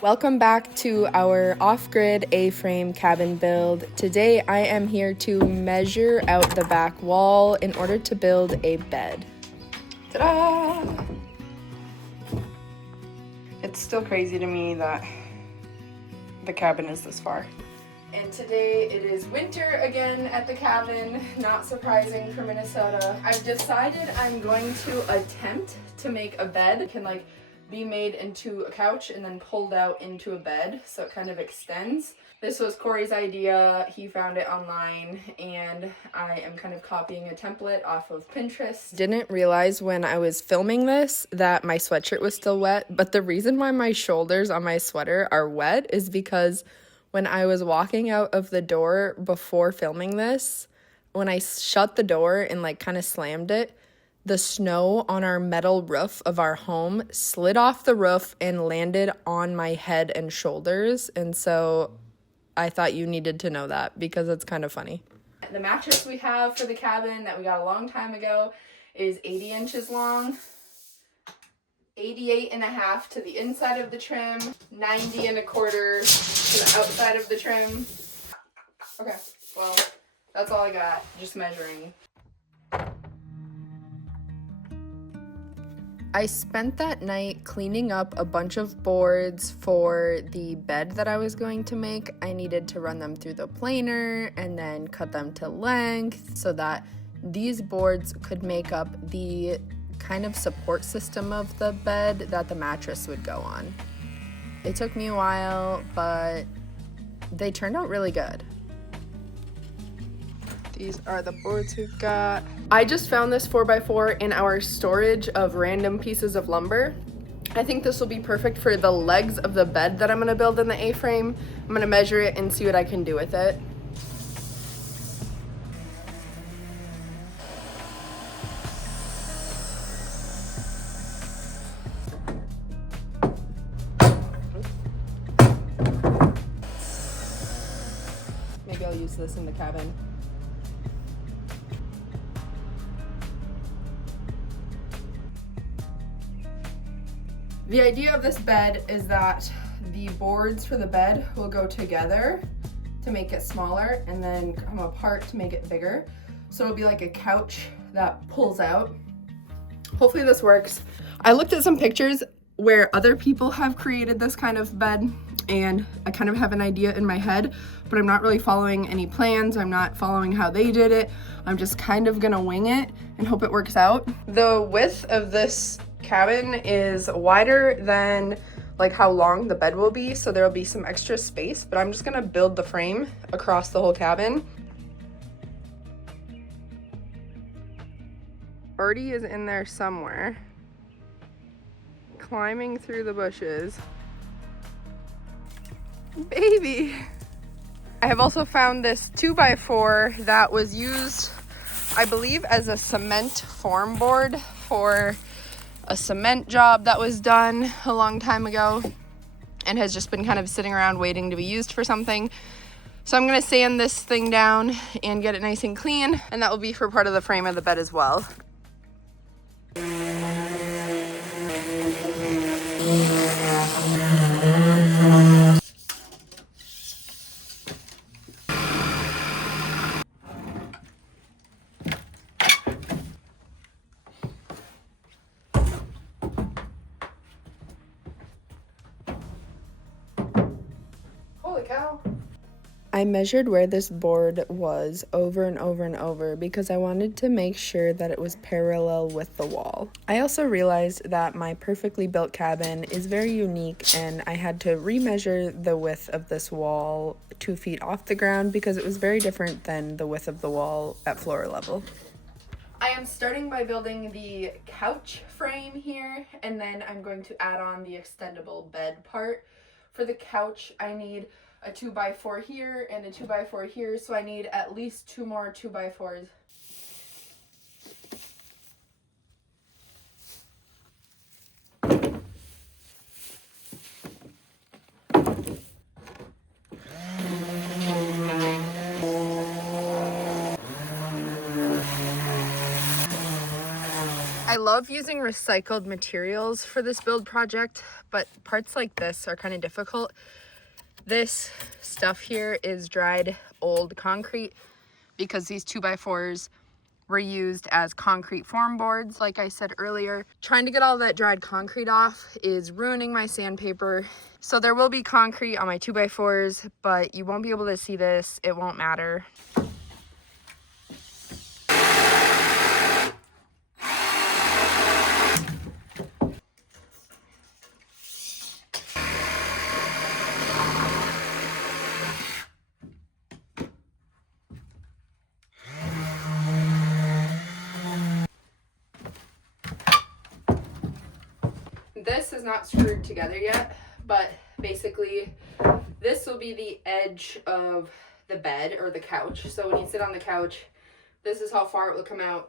Welcome back to our off-grid A-frame cabin build. Today I am here to measure out the back wall in order to build a bed. Ta-da! It's still crazy to me that the cabin is this far. And today it is winter again at the cabin, not surprising for Minnesota. I've decided I'm going to attempt to make a bed. It can be made into a couch and then pulled out into a bed, so it kind of extends. This was Corey's idea. He found it online and I am kind of copying a template off of Pinterest. Didn't realize when I was filming this that my sweatshirt was still wet, but the reason why my shoulders on my sweater are wet is because when I was walking out of the door before filming this, when I shut the door and kind of slammed it, the snow on our metal roof of our home slid off the roof and landed on my head and shoulders. And so I thought you needed to know that because it's kind of funny. The mattress we have for the cabin that we got a long time ago is 80 inches long, 88 and a half to the inside of the trim, 90 and a quarter to the outside of the trim. Okay, well, that's all I got, just measuring. I spent that night cleaning up a bunch of boards for the bed that I was going to make. I needed to run them through the planer and then cut them to length so that these boards could make up the kind of support system of the bed that the mattress would go on. It took me a while, but they turned out really good. These are the boards we've got. I just found this 4x4 in our storage of random pieces of lumber. I think this will be perfect for the legs of the bed that I'm gonna build in the A-frame. I'm gonna measure it and see what I can do with it. Maybe I'll use this in the cabin. The idea of this bed is that the boards for the bed will go together to make it smaller and then come apart to make it bigger. So it'll be like a couch that pulls out. Hopefully this works. I looked at some pictures where other people have created this kind of bed and I kind of have an idea in my head, but I'm not really following any plans. I'm not following how they did it. I'm just kind of gonna wing it and hope it works out. The width of this cabin is wider than how long the bed will be, so there'll be some extra space, but I'm just gonna build the frame across the whole cabin. Artie is in there somewhere, climbing through the bushes. Baby! I have also found this 2x4 that was used, I believe, as a cement form board for a cement job that was done a long time ago and has just been kind of sitting around waiting to be used for something. So I'm gonna sand this thing down and get it nice and clean, and that will be for part of the frame of the bed as well. Holy cow. I measured where this board was over and over and over because I wanted to make sure that it was parallel with the wall. I also realized that my perfectly built cabin is very unique and I had to remeasure the width of this wall 2 feet off the ground because it was very different than the width of the wall at floor level. I am starting by building the couch frame here, and then I'm going to add on the extendable bed part. For the couch, I need a 2x4 here and a 2x4 here, so I need at least 2 more 2x4s. I love using recycled materials for this build project, but parts like this are kind of difficult. This stuff here is dried old concrete because these 2x4s were used as concrete form boards, like I said earlier. Trying to get all that dried concrete off is ruining my sandpaper. So there will be concrete on my 2x4s, but you won't be able to see this. It won't matter. This is not screwed together yet, but basically this will be the edge of the bed or the couch. So when you sit on the couch, this is how far it will come out.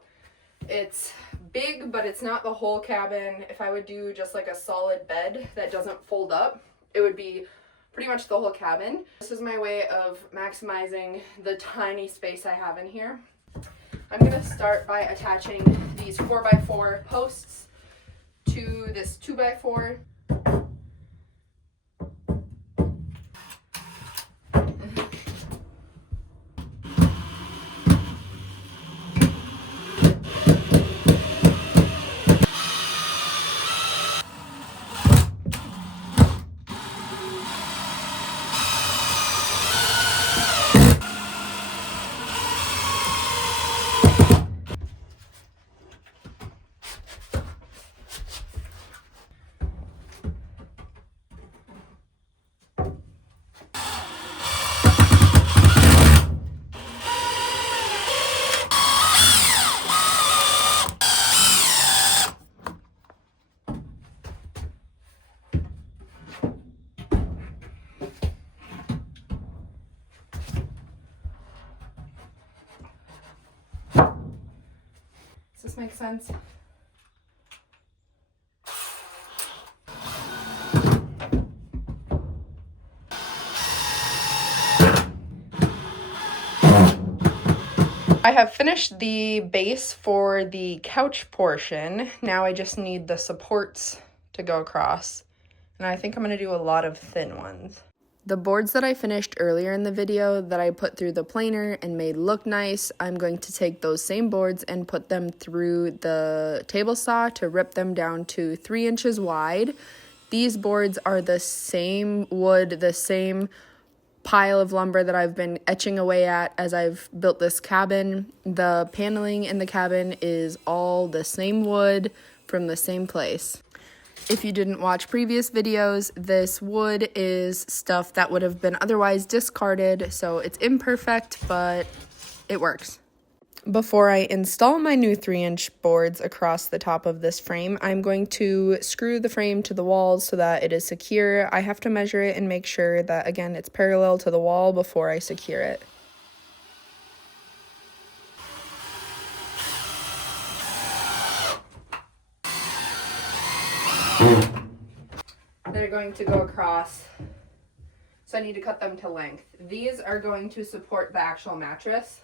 It's big, but it's not the whole cabin. If I would do just like a solid bed that doesn't fold up, it would be pretty much the whole cabin. This is my way of maximizing the tiny space I have in here. I'm gonna start by attaching these 4x4 posts to this 2x4. Does this make sense? I have finished the base for the couch portion. Now I just need the supports to go across. And I think I'm going to do a lot of thin ones. The boards that I finished earlier in the video that I put through the planer and made look nice, I'm going to take those same boards and put them through the table saw to rip them down to 3 inches wide. These boards are the same wood, the same pile of lumber that I've been etching away at as I've built this cabin. The paneling in the cabin is all the same wood from the same place. If you didn't watch previous videos, this wood is stuff that would have been otherwise discarded, so it's imperfect, but it works. Before I install my new 3-inch boards across the top of this frame, I'm going to screw the frame to the walls so that it is secure. I have to measure it and make sure that, again, it's parallel to the wall before I secure it. They're going to go across, so I need to cut them to length. These are going to support the actual mattress.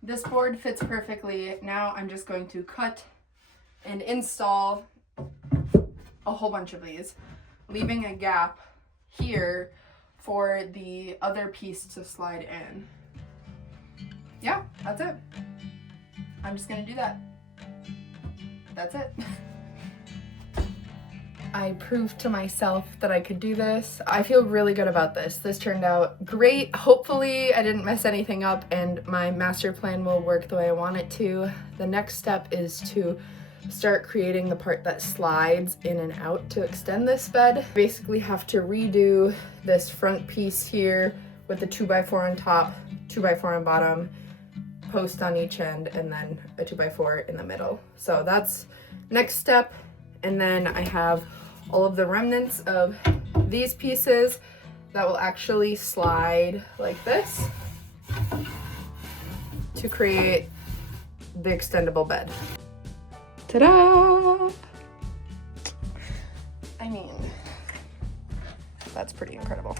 This board fits perfectly. Now I'm just going to cut and install a whole bunch of these, leaving a gap here for the other piece to slide in. Yeah, that's it. I'm just gonna do that. That's it. I proved to myself that I could do this. I feel really good about this. This turned out great. Hopefully I didn't mess anything up and my master plan will work the way I want it to. The next step is to start creating the part that slides in and out to extend this bed. Basically have to redo this front piece here with the 2x4 on top, 2x4 on bottom, post on each end, and then a 2x4 in the middle. So that's next step. And then I have all of the remnants of these pieces that will actually slide like this to create the extendable bed. Ta-da! I mean, that's pretty incredible.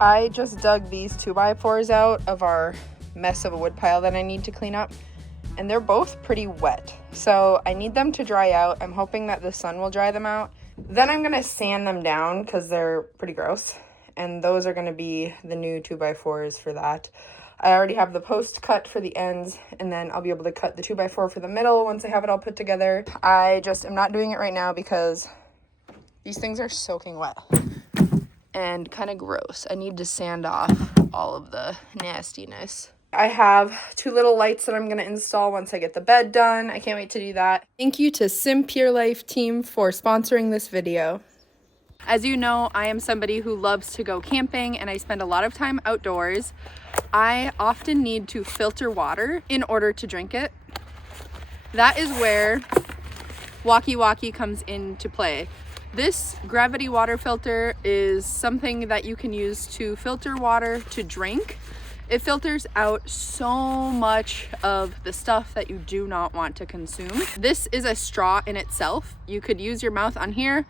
I just dug these 2x4s out of our mess of a wood pile that I need to clean up, and they're both pretty wet. So I need them to dry out. I'm hoping that the sun will dry them out. Then I'm gonna sand them down because they're pretty gross. And those are gonna be the new 2x4s for that. I already have the post cut for the ends, and then I'll be able to cut the 2x4 for the middle once I have it all put together. I just am not doing it right now because these things are soaking wet and kind of gross. I need to sand off all of the nastiness. I have 2 little lights that I'm going to install once I get the bed done. I can't wait to do that. Thank you to Sim Pure Life team for sponsoring this video. As you know, I am somebody who loves to go camping and I spend a lot of time outdoors. I often need to filter water in order to drink it. That is where Walkie Walkie comes into play. This gravity water filter is something that you can use to filter water to drink. It filters out so much of the stuff that you do not want to consume. This is a straw in itself. You could use your mouth on here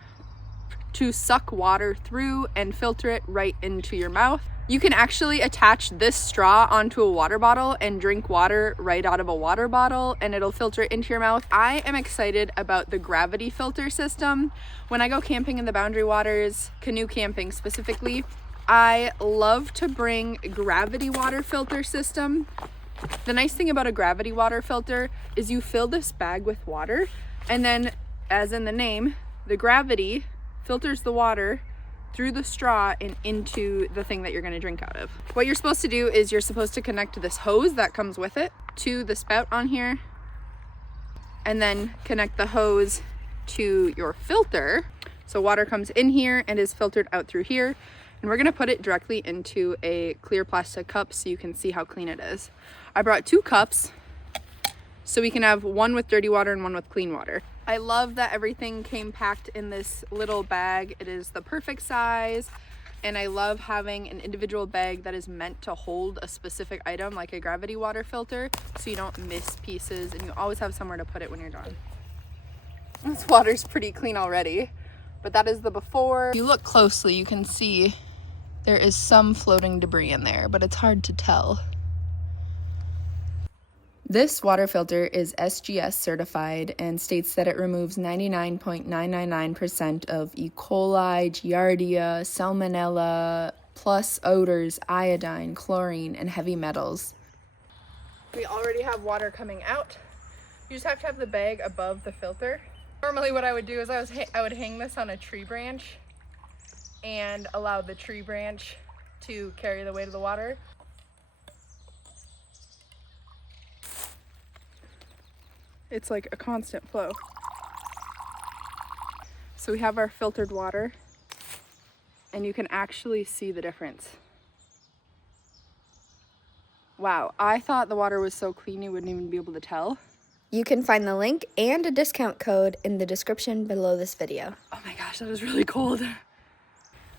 to suck water through and filter it right into your mouth. You can actually attach this straw onto a water bottle and drink water right out of a water bottle, and it'll filter it into your mouth. I am excited about the gravity filter system. When I go camping in the Boundary Waters, canoe camping specifically, I love to bring gravity water filter system. The nice thing about a gravity water filter is you fill this bag with water, and then, as in the name, the gravity filters the water through the straw and into the thing that you're going to drink out of. What you're supposed to do is you're supposed to connect this hose that comes with it to the spout on here, and then connect the hose to your filter. So water comes in here and is filtered out through here. And we're gonna put it directly into a clear plastic cup so you can see how clean it is. I brought 2 cups so we can have one with dirty water and one with clean water. I love that everything came packed in this little bag. It is the perfect size, and I love having an individual bag that is meant to hold a specific item like a gravity water filter so you don't miss pieces and you always have somewhere to put it when you're done. This water's pretty clean already, but that is the before. If you look closely, you can see there is some floating debris in there, but it's hard to tell. This water filter is SGS certified and states that it removes 99.999% of E. coli, Giardia, Salmonella, plus odors, iodine, chlorine, and heavy metals. We already have water coming out. You just have to have the bag above the filter. Normally what I would do is I would hang this on a tree branch and allow the tree branch to carry the weight of the water. It's like a constant flow. So we have our filtered water, and you can actually see the difference. Wow, I thought the water was so clean you wouldn't even be able to tell. You can find the link and a discount code in the description below this video. Oh my gosh, that is really cold.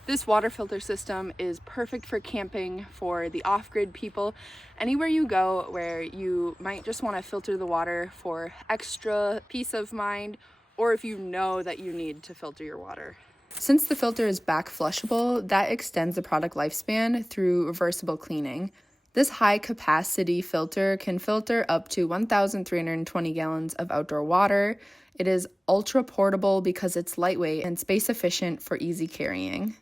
This water filter system is perfect for camping, for the off-grid people, anywhere you go where you might just want to filter the water for extra peace of mind, or if you know that you need to filter your water. Since the filter is back flushable, that extends the product lifespan through reversible cleaning. This high-capacity filter can filter up to 1,320 gallons of outdoor water. It is ultra-portable because it's lightweight and space-efficient for easy carrying.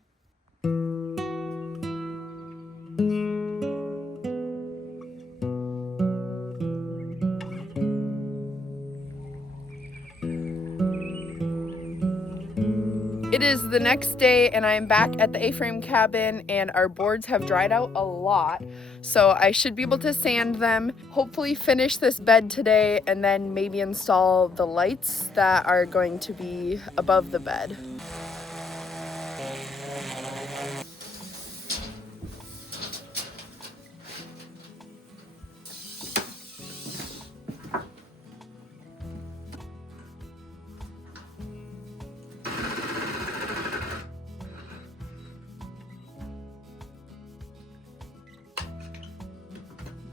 It is the next day and I am back at the A-frame cabin and our boards have dried out a lot. So I should be able to sand them, hopefully finish this bed today, and then maybe install the lights that are going to be above the bed.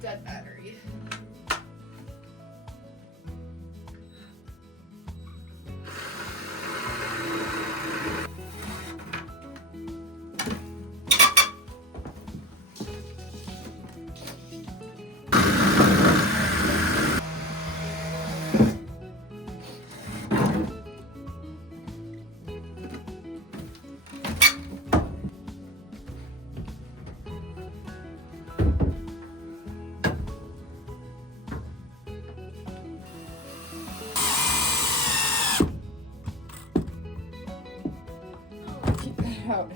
Dead battery. out.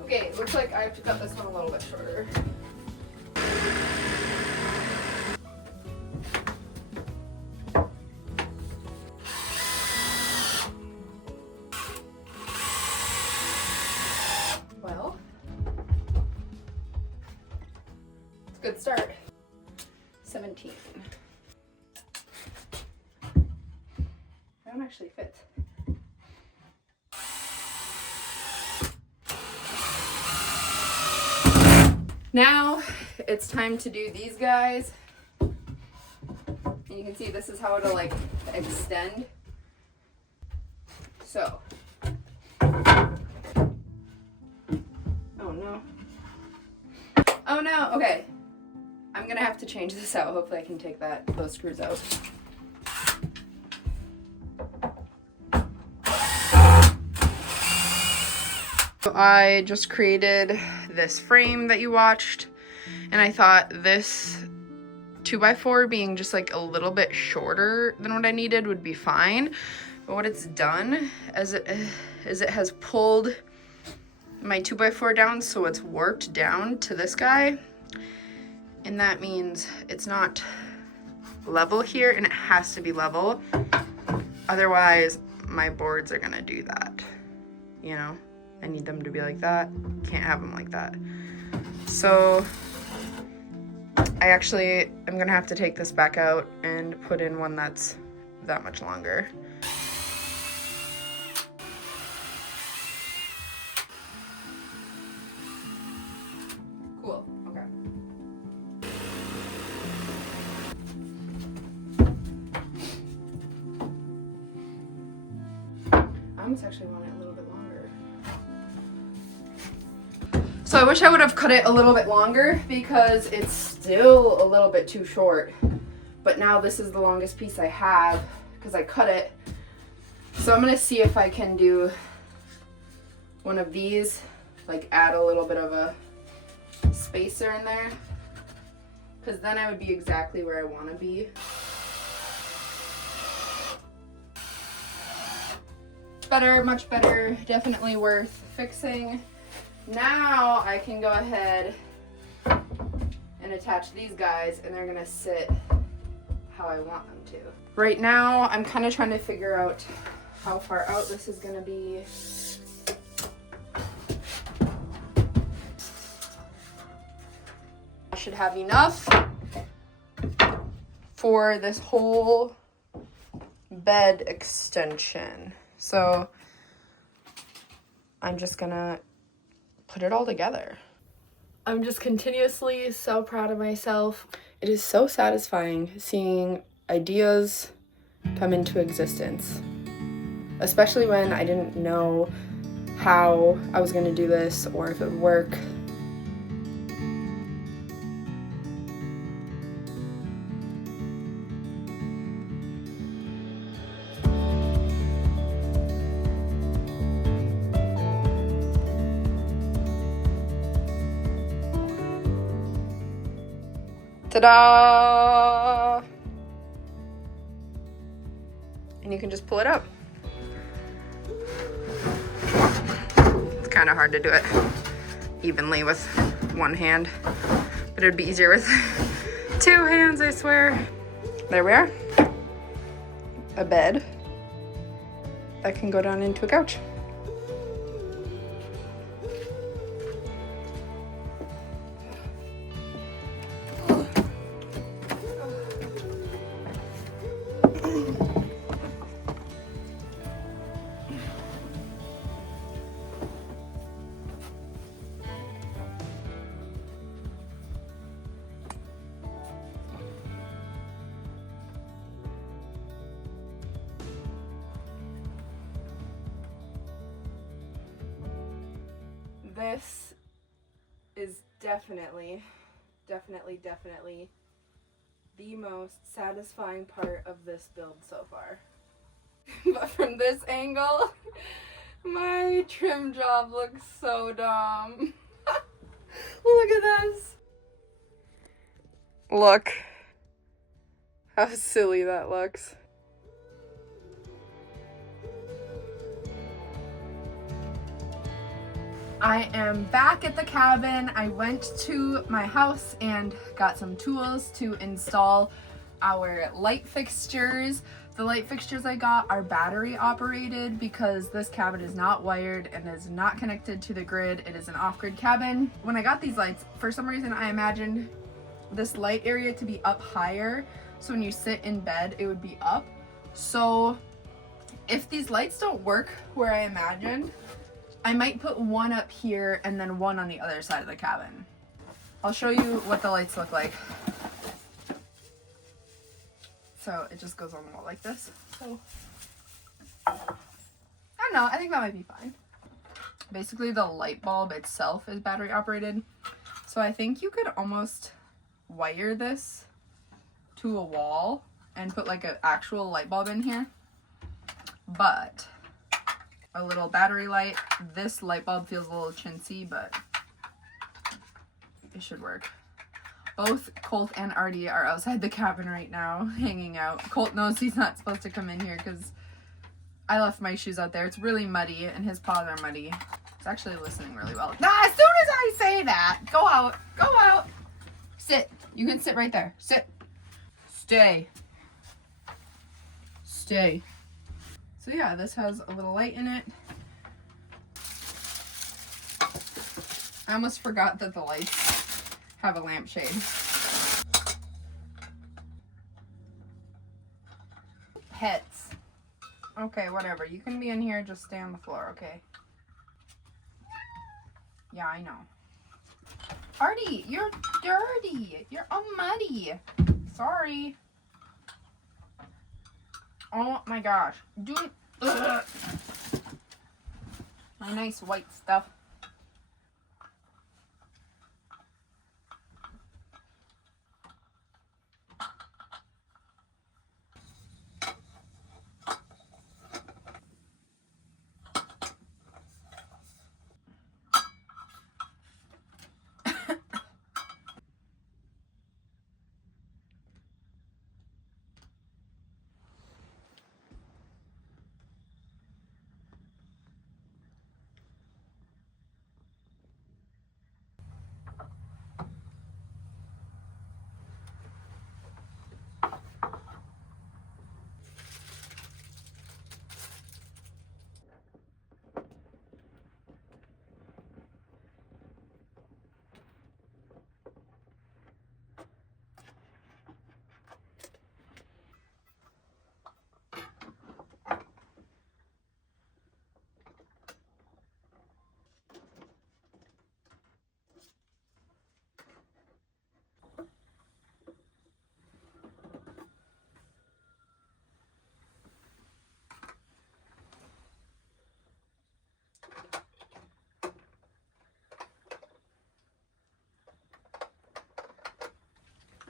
Okay, looks like I have to cut this one a little bit shorter. Well, it's a good start. 17. I don't actually fit. Now it's time to do these guys. And you can see this is how it'll like extend. So. Oh no. Oh no, okay. I'm gonna have to change this out. Hopefully I can take those screws out. I just created this frame that you watched, and I thought this 2x4 being just like a little bit shorter than what I needed would be fine. But what it's done is it has pulled my 2x4 down, so it's warped down to this guy, and that means it's not level here, and it has to be level. Otherwise, my boards are gonna do that, you know? I need them to be like that. Can't have them like that. So I actually am gonna have to take this back out and put in one that's that much longer. Cool, okay. I almost actually want it a little bit longer. So I wish I would have cut it a little bit longer because it's still a little bit too short. But now this is the longest piece I have because I cut it. So I'm gonna see if I can do one of these, like add a little bit of a spacer in there, because then I would be exactly where I want to be. Better, much better, definitely worth fixing. Now I can go ahead and attach these guys, and they're gonna sit how I want them to. Right now I'm kind of trying to figure out how far out this is gonna be. I should have enough for this whole bed extension. So I'm just gonna put it all together. I'm just continuously so proud of myself. It is so satisfying seeing ideas come into existence, especially when I didn't know how I was gonna do this or if it would work. Ta-da! And you can just pull it up. It's kind of hard to do it evenly with one hand, but it'd be easier with 2 hands, I swear. There we are. A bed that can go down into a couch. This is definitely the most satisfying part of this build so far. But from this angle, My trim job looks so dumb. Look at this. Look how silly that looks. I am back at the cabin. I went to my house and got some tools to install our light fixtures. The light fixtures I got are battery operated because this cabin is not wired and is not connected to the grid. It is an off-grid cabin. When I got these lights, for some reason I imagined this light area to be up higher, so when you sit in bed it would be up. So if these lights don't work where I imagined, I might put one up here and then one on the other side of the cabin. I'll show you what the lights look like. So it just goes on the wall like this. So I don't know, I think that might be fine. Basically the light bulb itself is battery operated. So I think you could almost wire this to a wall and put like an actual light bulb in here. But a little battery light. This light bulb feels a little chintzy, but it should work. Both Colt and Artie are outside the cabin right now, hanging out. Colt knows he's not supposed to come in here because I left my shoes out there. It's really muddy, and his paws are muddy. It's actually listening really well. Ah, as soon as I say that, go out. Go out. Sit. You can sit right there. Sit. Stay. Stay. So yeah, this has a little light in it. I almost forgot that the lights have a lampshade. Pets. Okay, whatever. You can be in here, just stay on the floor, okay? Yeah, I know. Artie, you're dirty. You're all muddy. Sorry. Oh my gosh. Ugh. My nice white stuff.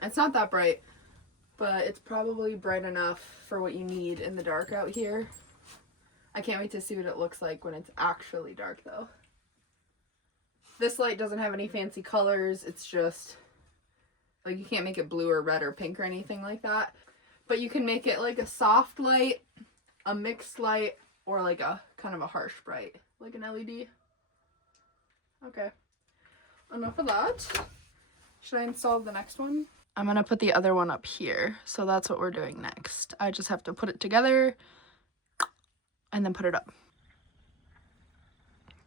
It's not that bright, but it's probably bright enough for what you need in the dark out here. I can't wait to see what it looks like when it's actually dark though. This light doesn't have any fancy colors. It's just, like, you can't make it blue or red or pink or anything like that. But you can make it like a soft light, a mixed light, or like a kind of a harsh bright, like an LED. Okay, enough of that. Should I install the next one? I'm gonna put the other one up here, so that's what we're doing next. I just have to put it together and then put it up.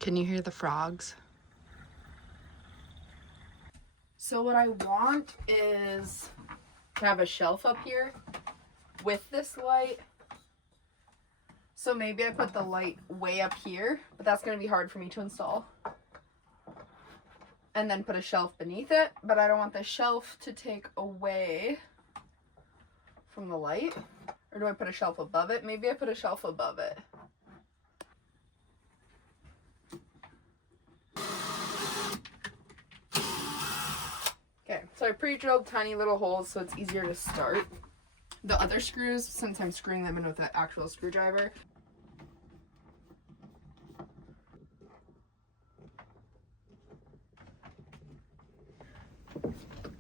Can you hear the frogs? So what I want is to have a shelf up here with this light. So maybe I put the light way up here, but that's gonna be hard for me to install. And then put a shelf beneath it, but I don't want the shelf to take away from the light. Or do I put a shelf above it? Maybe I put a shelf above it. Okay, so I pre-drilled tiny little holes so it's easier to start. The other screws, since I'm screwing them in with an actual screwdriver,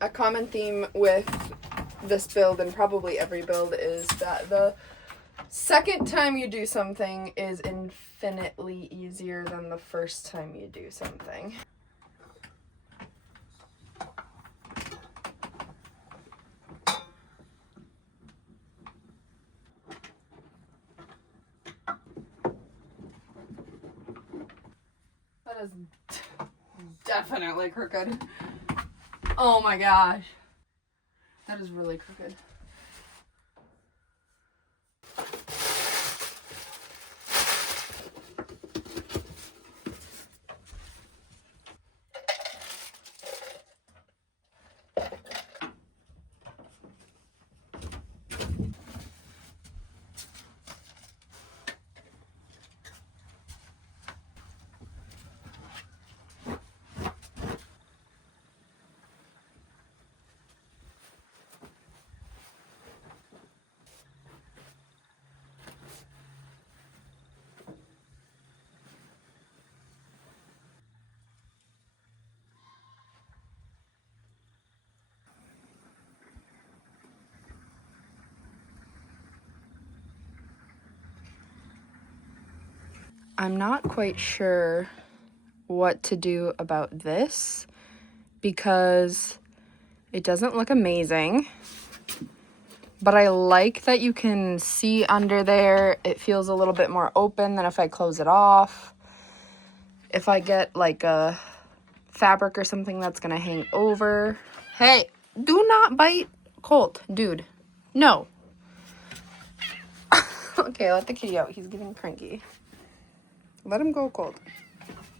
A common theme with this build and probably every build is that the second time you do something is infinitely easier than the first time you do something. That is definitely crooked. Oh my gosh. That is really crooked. I'm not quite sure what to do about this because it doesn't look amazing, but I like that you can see under there. It feels a little bit more open than if I close it off. If I get like a fabric or something that's gonna hang over. Hey, do not bite Colt, dude. No. Okay, let the kitty out. He's getting cranky. Let him go, Colt.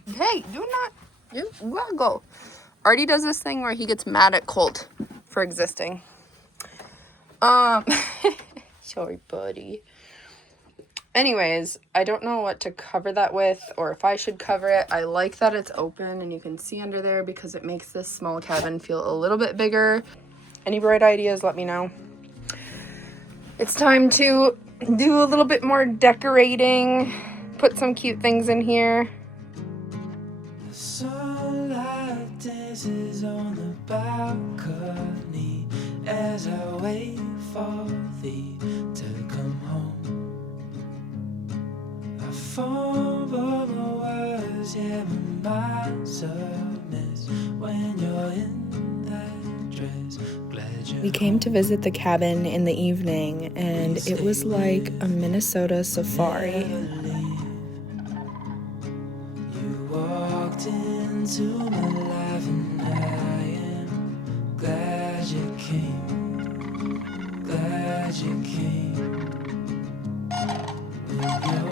Hey, do not. You gotta go. Artie does this thing where he gets mad at Colt for existing. Sorry, buddy. Anyways, I don't know what to cover that with or if I should cover it. I like that it's open and you can see under there because it makes this small cabin feel a little bit bigger. Any bright ideas, let me know. It's time to do a little bit more decorating. Put some cute things in here. The sunlight dances on the balcony as I wait for thee to come home. I fumble my words, yeah, my mind's a mess when you're in that dress. Glad you're We came to visit the cabin in the evening, and it was like a Minnesota safari. Into my life and I am glad you came, glad you came. With your